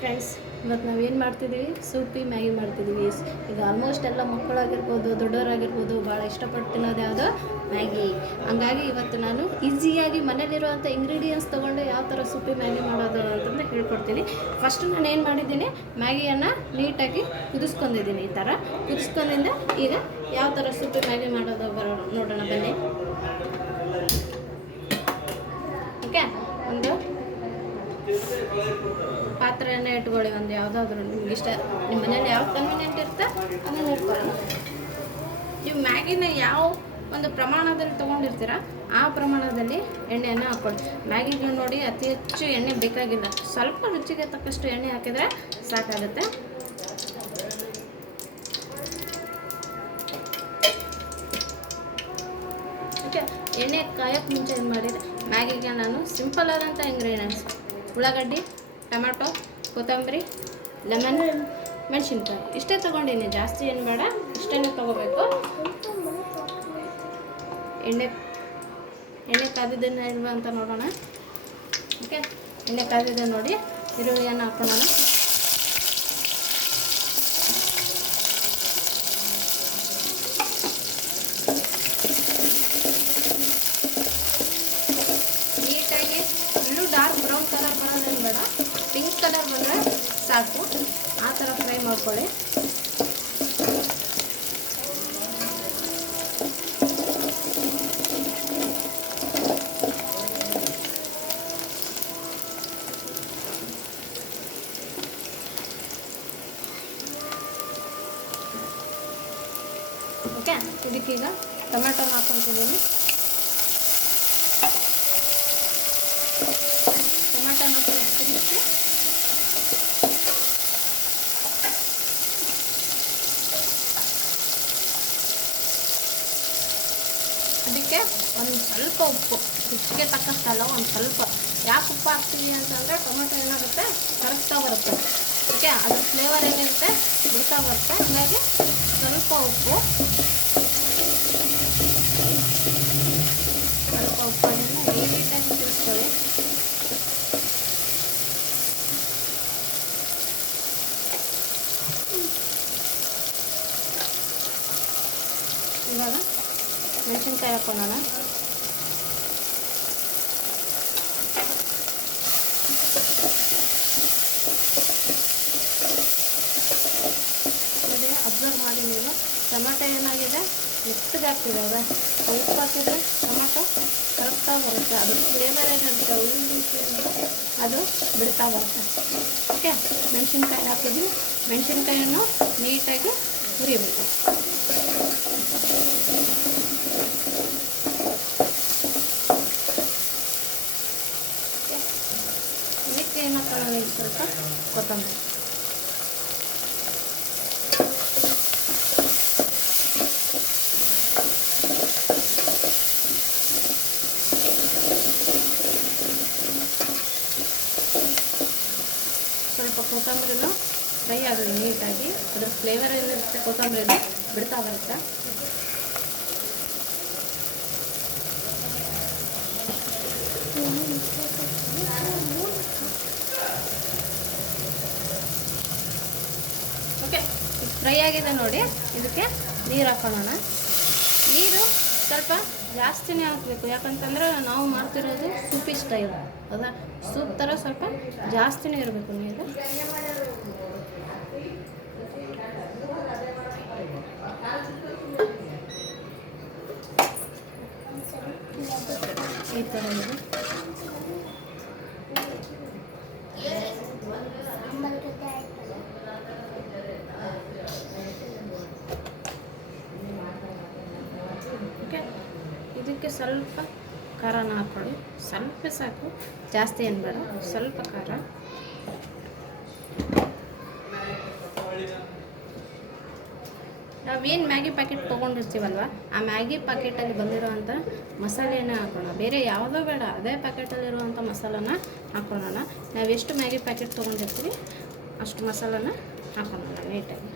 Friends ಇವತ್ತು ನಾವು ಏನು ಮಾಡ್ತಿದ್ದೀವಿ ಸೂಪಿ ಮ್ಯಾಗಿ ಮಾಡ್ತಿದ್ದೀವಿ ಈಗ ಆಲ್ಮೋಸ್ಟ್ ಎಲ್ಲ ಮಕ್ಕಳಾಗಿರ್ಬೋದು ದೊಡ್ಡವರಾಗಿರ್ಬೋದು ಭಾಳ ಇಷ್ಟಪಟ್ಟು ತಿನ್ನೋದು ಯಾವುದು ಮ್ಯಾಗಿ. ಹಂಗಾಗಿ ಇವತ್ತು ನಾನು ಈಸಿಯಾಗಿ ಮನೇಲಿರುವಂಥ ಇಂಗ್ರೀಡಿಯೆಂಟ್ಸ್ ತೊಗೊಂಡು ಯಾವ ಥರ ಸೂಪಿ ಮ್ಯಾಗಿ ಮಾಡೋದು ಅಂತಂದು ಹೇಳ್ಕೊಡ್ತೀನಿ. ಫಸ್ಟ್ ನಾನು ಏನು ಮಾಡಿದ್ದೀನಿ? ಮ್ಯಾಗಿಯನ್ನು ನೀಟಾಗಿ ಕುದಿಸ್ಕೊಂಡಿದ್ದೀನಿ ಈ ಥರ ಕುದಿಸ್ಕೊಂಡಿಂದ ಈಗ ಯಾವ ಥರ ಸೂಪಿ ಮ್ಯಾಗಿ ಮಾಡೋದು ಬರೋಣ, ನೋಡೋಣ ಬನ್ನಿ. ಓಕೆ ಒಂದು ಪಾತ್ರೆಯನ್ನೇ ಇಟ್ಕೊಳ್ಳಿ ಒಂದು ಯಾವುದಾದ್ರೂ. ನಿಮ್ಗೆ ಇಷ್ಟ. ನಿಮ್ಮ ಮನೇಲಿ ಯಾವ ಕನ್ವೀನಿಯಂಟ್ ಇರುತ್ತೆ ಅದನ್ನು ಇಟ್ಕೊಳ್ಳಿ ನೀವು ಮ್ಯಾಗಿನ ಯಾವ ಒಂದು ಪ್ರಮಾಣದಲ್ಲಿ ತೊಗೊಂಡಿರ್ತೀರ, ಆ ಪ್ರಮಾಣದಲ್ಲಿ ಎಣ್ಣೆಯನ್ನು ಹಾಕ್ಕೊಳ್ಳಿ. ಮ್ಯಾಗಿಗೆ ನೋಡಿ ಅತಿ ಹೆಚ್ಚು ಎಣ್ಣೆ ಬೇಕಾಗಿಲ್ಲ. ಸ್ವಲ್ಪ ರುಚಿಗೆ ತಕ್ಕಷ್ಟು ಎಣ್ಣೆ ಹಾಕಿದರೆ ಸಾಕಾಗುತ್ತೆ. ಓಕೆ, ಎಣ್ಣೆ ಕಾಯಕ್ಕೆ ಮುಂಚೆ ಏನು ಮಾಡಿದೆ ಮ್ಯಾಗಿಗೆ ನಾನು ಸಿಂಪಲ್ ಆದಂಥ ಇಂಗ್ರೀಡಿಯೆಂಟ್ಸ್ ಉಳ್ಳಾಗಡ್ಡಿ, ಟೊಮೆಟೊ, ಕೊತ್ತಂಬರಿ ಲೆಮನ್ ಮೆಣಸಿನ್ಕಾಯಿ. ಇಷ್ಟೇ ತೊಗೊಂಡಿನಿ. ಜಾಸ್ತಿ ಏನು ಬೇಡ ಇಷ್ಟೇ ತೊಗೋಬೇಕು. ಎಣ್ಣೆ ಎಣ್ಣೆ ಕಾದಿದ್ದೇನೆ ಇಲ್ವ ಅಂತ ನೋಡೋಣ. ಓಕೆ ಎಣ್ಣೆ ಕಾದಿದೆ ನೋಡಿ, ಈರುಳ್ಳಿಯನ್ನು ಹಾಕೋಣ. ಕಲರ್ ಬಂದರೆ ಸಾಕು. ಆ ಥರ ಫ್ರೈ ಮಾಡ್ಕೊಳ್ಳಿ. ಓಕೆ ಇದಕ್ಕೀಗ ಟೊಮೆಟೊ ಹಾಕ್ಕೊತಿದ್ದೀನಿ ಅದಕ್ಕೆ ಒಂದು ಸ್ವಲ್ಪ ಉಪ್ಪು. ರುಚಿಗೆ ತಕ್ಕಷ್ಟಲ್ಲ ಒಂದು ಸ್ವಲ್ಪ. ಯಾಕೆ ಉಪ್ಪು ಹಾಕ್ತೀವಿ ಅಂತಂದರೆ ಟೊಮೆಟೊ ಏನಾಗುತ್ತೆ? ಕರಗ್ತಾ ಬರುತ್ತೆ. ಓಕೆ ಅದ್ರ ಫ್ಲೇವರ್ ಏನಿರುತ್ತೆ? ಬಿಡ್ತಾ ಬರುತ್ತೆ. ಹಾಗಾಗಿ ಸ್ವಲ್ಪ ಉಪ್ಪು. ಸ್ವಲ್ಪ ಉಪ್ಪನ್ನು ನೀಟಾಗಿ ತಿರ್ಸ್ಕೊಳ್ಳಿ ಇವಾಗ ಮೆಣಸಿನ್ಕಾಯಿ ಹಾಕೊಳ್ಳೋಣ ಅದೇ ಅಬ್ಸರ್ವ್ ಮಾಡಿ ನೀವು. ಟೊಮೆಟೊ ಏನಾಗಿದೆ? ಮೆತ್ತಗೆ ಹಾಕ್ತಿದೆ ಅದ. ಉಪ್ಪು ಹಾಕಿದ್ರೆ ಟೊಮೆಟೊ ಕರೆಕ್ಟಾಗಿ ಬರುತ್ತೆ. ಅದು ಫ್ಲೇವರ್ ಉಳ್ಳಿ ಅದು ಬಿಡ್ತಾ ಬರುತ್ತೆ. ಓಕೆ ಮೆಣಸಿನ್ಕಾಯಿ ಹಾಕಿದ್ವಿ ಮೆಣಸಿನ್ಕಾಯನ್ನು ನೀಟಾಗಿ ಹುರಿಯಬೇಕು ಇದಕ್ಕೆ ಏನು ಹಾಕೋಣ ಈಗ ಸ್ವಲ್ಪ ಕೊತ್ತಂಬರಿ. ಸ್ವಲ್ಪ ಕೊತ್ತಂಬರಿನೂ ಫ್ರೈ ಆಗಲಿ ನೀಟಾಗಿ ಅದ್ರ ಫ್ಲೇವರ್ ಏನಿರುತ್ತೆ ಕೊತ್ತಂಬರಿನ ಬಿಡ್ತಾ ಬರುತ್ತೆ ಓಕೆ ಫ್ರೈ ಆಗಿದೆ ನೋಡಿ. ಇದಕ್ಕೆ ನೀರು ಹಾಕೊಳ್ಳೋಣ ನೀರು ಸ್ವಲ್ಪ ಜಾಸ್ತಿನೇ ಹಾಕಬೇಕು. ಯಾಕಂತಂದ್ರೆ ನಾವು ಮಾಡ್ತಿರೋದು ಸೂಪಿ ಸ್ಟೈಲ್ ಅಲ್ಲ ಸೂಪ್ ಥರ ಸ್ವಲ್ಪ ಜಾಸ್ತಿನೇ ಇರಬೇಕು ನೀರು ಈ ಥರ ಇದೆ ಓಕೆ ಇದಕ್ಕೆ ಸ್ವಲ್ಪ ಖಾರನ ಹಾಕ್ಕೊಳ್ಳಿ ಸ್ವಲ್ಪ ಸಾಕು. ಜಾಸ್ತಿ ಏನು ಸ್ವಲ್ಪ ಖಾರ. ನಾವೇನು ಮ್ಯಾಗಿ ಪ್ಯಾಕೆಟ್ ತೊಗೊಂಡಿರ್ತೀವಲ್ವ, ಆ ಮ್ಯಾಗಿ ಪ್ಯಾಕೆಟಲ್ಲಿ ಬಂದಿರೋವಂಥ ಮಸಾಲೆನ ಹಾಕೋಣ. ಬೇರೆ ಯಾವುದೋ ಬೇಡ. ಅದೇ ಪ್ಯಾಕೆಟಲ್ಲಿರುವಂಥ ಮಸಾಲನ ಹಾಕೊಳ್ಳೋಣ. ನಾವೆಷ್ಟು ಮ್ಯಾಗಿ ಪ್ಯಾಕೆಟ್ ತೊಗೊಂಡಿರ್ತೀವಿ, ಅಷ್ಟು ಮಸಾಲನ ಹಾಕೊಳ್ಳೋಣ ನೀಟಾಗಿ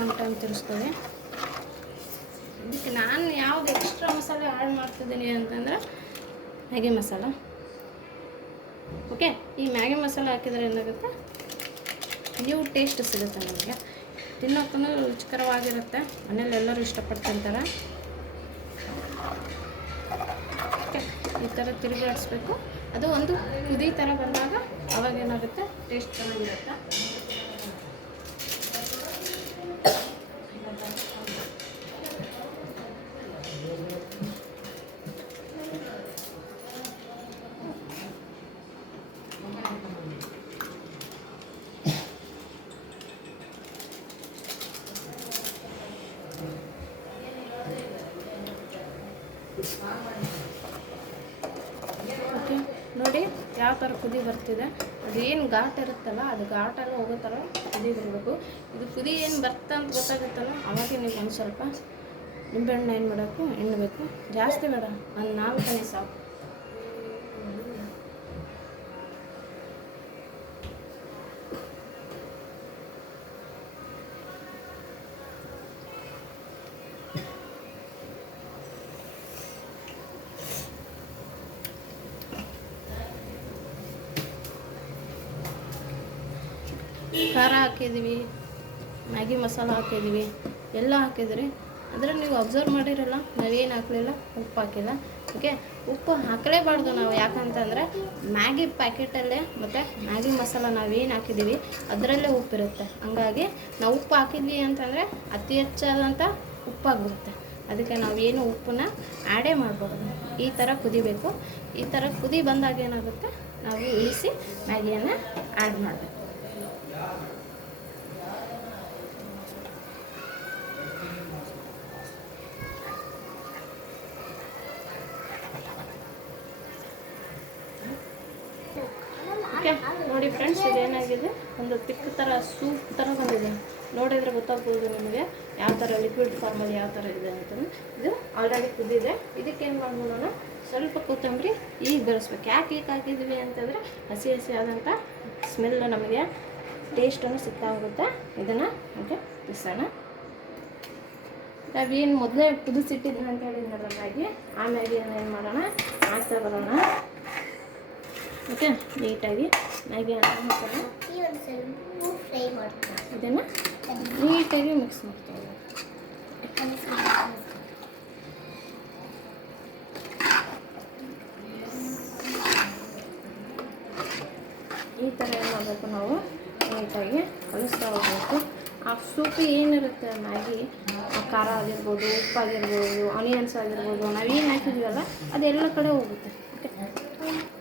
ಒನ್ ಟೈಮ್ ತಿರ್ಸ್ತೇವೆ ಇದಕ್ಕೆ ನಾನು ಯಾವ್ದು ಎಕ್ಸ್ಟ್ರಾ ಮಸಾಲೆ ಆ್ಯಡ್ ಮಾಡ್ತಿದ್ದೀನಿ ಅಂತಂದರೆ ಮ್ಯಾಗಿ ಮಸಾಲ. ಓಕೆ ಈ ಮ್ಯಾಗಿ ಮಸಾಲ ಹಾಕಿದ್ರೆ ಏನಾಗುತ್ತೆ? ನ್ಯೂ ಟೇಸ್ಟ್ ಸಿಗುತ್ತೆ ನಮಗೆ. ತಿನ್ನೋಕ್ಕೂ ರುಚಿಕರವಾಗಿರುತ್ತೆ. ಮನೇಲಿ ಎಲ್ಲರೂ ಇಷ್ಟಪಟ್ಟು ತಿಂತಾರೆ ಈ ಥರ ತಿರುಗಾಡಿಸ್ಬೇಕು ಅದು ಒಂದು ಕುದಿ ಥರ ಬಂದಾಗ ಅವಾಗೇನಾಗುತ್ತೆ ಟೇಸ್ಟ್ ಚೆನ್ನಾಗಿರುತ್ತೆ ಓಕೆ ನೋಡಿ ಯಾವ ಥರ ಕುದಿ ಬರ್ತಿದೆ. ಅದು ಏನು ಘಾಟ್ ಇರುತ್ತಲ್ಲ, ಅದು ಘಾಟನ್ನು ಹೋಗೋ ಥರ ಕುದಿ ಬರಬೇಕು. ಇದು ಕುದಿ ಏನು ಬರ್ತಾ ಅಂತ ಗೊತ್ತಾಗುತ್ತಲ್ಲ, ಅವಾಗೆ ನೀವು ಒಂದು ಸ್ವಲ್ಪ ನಿಂಬೆಹಣ್ಣು ಏನು ಮಾಡಬೇಕು ಎಣ್ಣಬೇಕು ಜಾಸ್ತಿ ಬೇಡ, ಒಂದು ನಾಲ್ಕನೇ ಸಾಕು. ಖಾರ ಹಾಕಿದ್ವಿ ಮ್ಯಾಗಿ ಮಸಾಲ ಹಾಕಿದ್ದೀವಿ, ಎಲ್ಲ ಹಾಕಿದ್ರಿ ಅದ್ರಲ್ಲಿ ನೀವು ಅಬ್ಸರ್ವ್ ಮಾಡಿರಲ್ಲ, ನಾವೇನು ಹಾಕಲಿಲ್ಲ, ಉಪ್ಪು ಹಾಕಿಲ್ಲ. ಓಕೆ ಉಪ್ಪು ಹಾಕಲೇಬಾರ್ದು ನಾವು. ಯಾಕಂತಂದರೆ ಮ್ಯಾಗಿ ಪ್ಯಾಕೆಟಲ್ಲೇ ಮತ್ತು ಮ್ಯಾಗಿ ಮಸಾಲ ನಾವೇನು ಹಾಕಿದ್ದೀವಿ, ಅದರಲ್ಲೇ ಉಪ್ಪಿರುತ್ತೆ. ಹಂಗಾಗಿ ನಾವು ಉಪ್ಪು ಹಾಕಿದ್ವಿ ಅಂತಂದರೆ ಅತಿ ಹೆಚ್ಚಾದಂಥ ಉಪ್ಪಾಗ್ಬಿಡುತ್ತೆ. ಅದಕ್ಕೆ ನಾವೇನು ಉಪ್ಪನ್ನ ಆ್ಯಡೇ ಮಾಡಬಾರ್ದು. ಈ ಥರ ಕುದಿಬೇಕು. ಈ ಥರ ಕುದಿ ಬಂದಾಗ ಏನಾಗುತ್ತೆ? ನಾವು ಇಳಿಸಿ ಮ್ಯಾಗಿಯನ್ನು ಆ್ಯಡ್ ಮಾಡಬೇಕು. ಓಕೆ, ನೋಡಿ ಫ್ರೆಂಡ್ಸ್ ಇದೇನಾಗಿದೆ? ಒಂದು ತಿಕ್ ಥರ ಸೂಪ್ ಥರ ಬಂದಿದೆ. ನೋಡಿದರೆ ಗೊತ್ತಾಗ್ಬೋದು ನಿಮಗೆ ಯಾವ ಥರ ಲಿಕ್ವಿಡ್ ಫಾರ್ಮಲ್ಲಿ ಯಾವ ಥರ ಇದೆ ಅಂತಂದು ಇದು ಆಲ್ರೆಡಿ ಕುದ್ದಿದೆ ಇದಕ್ಕೇನು ಮಾಡ್ಬೋದು ಸ್ವಲ್ಪ ಕೊತ್ತಂಬರಿ ಈಗ ಬೆರೆಸ್ಬೇಕು. ಯಾಕೆ ಈಗ ಹಾಕಿದ್ವಿ ಅಂತಂದರೆ ಹಸಿ ಹಸಿ ಆದಂಥ ಸ್ಮೆಲ್ ನಮಗೆ ಟೇಸ್ಟನ್ನು ಸಿಗ್ತಾ ಹೋಗುತ್ತೆ ಇದನ್ನು ಓಕೆ ಬಿಸೋಣ. ನಾವೇನು ಮೊದಲೇ ಕುದಿಸಿಟ್ಟಿದ್ದೀನಿ ಅಂತ ಹೇಳಿದ್ನಲ್ಲ ಮ್ಯಾಗಿ ಆ ಮ್ಯಾಗಿಯನ್ನು ಏನು ಮಾಡೋಣ? ಹಾಕ್ತಾ ಬರೋಣ. ಓಕೆ ನೀಟಾಗಿ ಮ್ಯಾಗಿ ಇದನ್ನು ನೀಟಾಗಿ ಮಿಕ್ಸ್ ಮಾಡ್ತೀವಿ ಈ ಥರ ಏನು ಮಾಡಬೇಕು ನಾವು? ನೀಟಾಗಿ ಕಲಿಸ್ತಾ ಹೋಗಬೇಕು. ಆ ಸೂಪ್ ಏನಿರುತ್ತೆ ಮ್ಯಾಗಿ? ಆ ಖಾರ ಆಗಿರ್ಬೋದು ಉಪ್ಪಾಗಿರ್ಬೋದು ಆನಿಯನ್ಸ್ ಆಗಿರ್ಬೋದು ನಾವೇನು ಹಾಕಿದ್ವಲ್ಲ ಅದೆಲ್ಲ ಕಡೆ ಹೋಗುತ್ತೆ.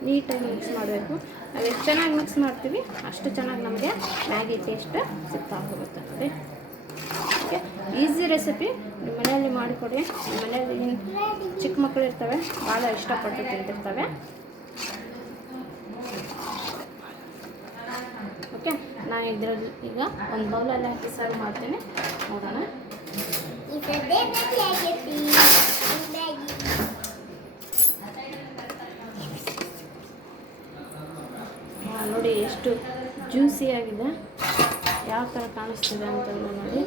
ನೀಟಾಗಿ ಮಿಕ್ಸ್ ಮಾಡಬೇಕು. ನಾವು ಚೆನ್ನಾಗಿ ಮಿಕ್ಸ್ ಮಾಡ್ತೀವಿ, ಅಷ್ಟು ಚೆನ್ನಾಗಿ ನಮಗೆ ಮ್ಯಾಗಿ ಟೇಸ್ಟ್ ಸಿಗ್ತಾ ಹೋಗುತ್ತೆ ಓಕೆ ಓಕೆ ಈಸಿ ರೆಸಿಪಿ. ನಿಮ್ಮ ಮನೆಯಲ್ಲಿ ಮಾಡಿಕೊಡಿ. ನಿಮ್ಮ ಮನೆಯಲ್ಲಿ ಚಿಕ್ಕ ಮಕ್ಕಳು ಇರ್ತವೆ, ಭಾಳ ಇಷ್ಟಪಟ್ಟು ತಿಂತಿರ್ತವೆ ಓಕೆ, ನಾನು ಇದರಲ್ಲಿ ಈಗ ಒಂದು ಬೌಲಲ್ಲಿ ಹಾಕಿ ಸರ್ವ್ ಮಾಡ್ತೀನಿ. ನೋಡೋಣ. ಎಷ್ಟು ಜ್ಯೂಸಿಯಾಗಿದೆ ಯಾವ ಥರ ಕಾಣಿಸ್ತಿದೆ ಅಂತ ನೋಡಿ.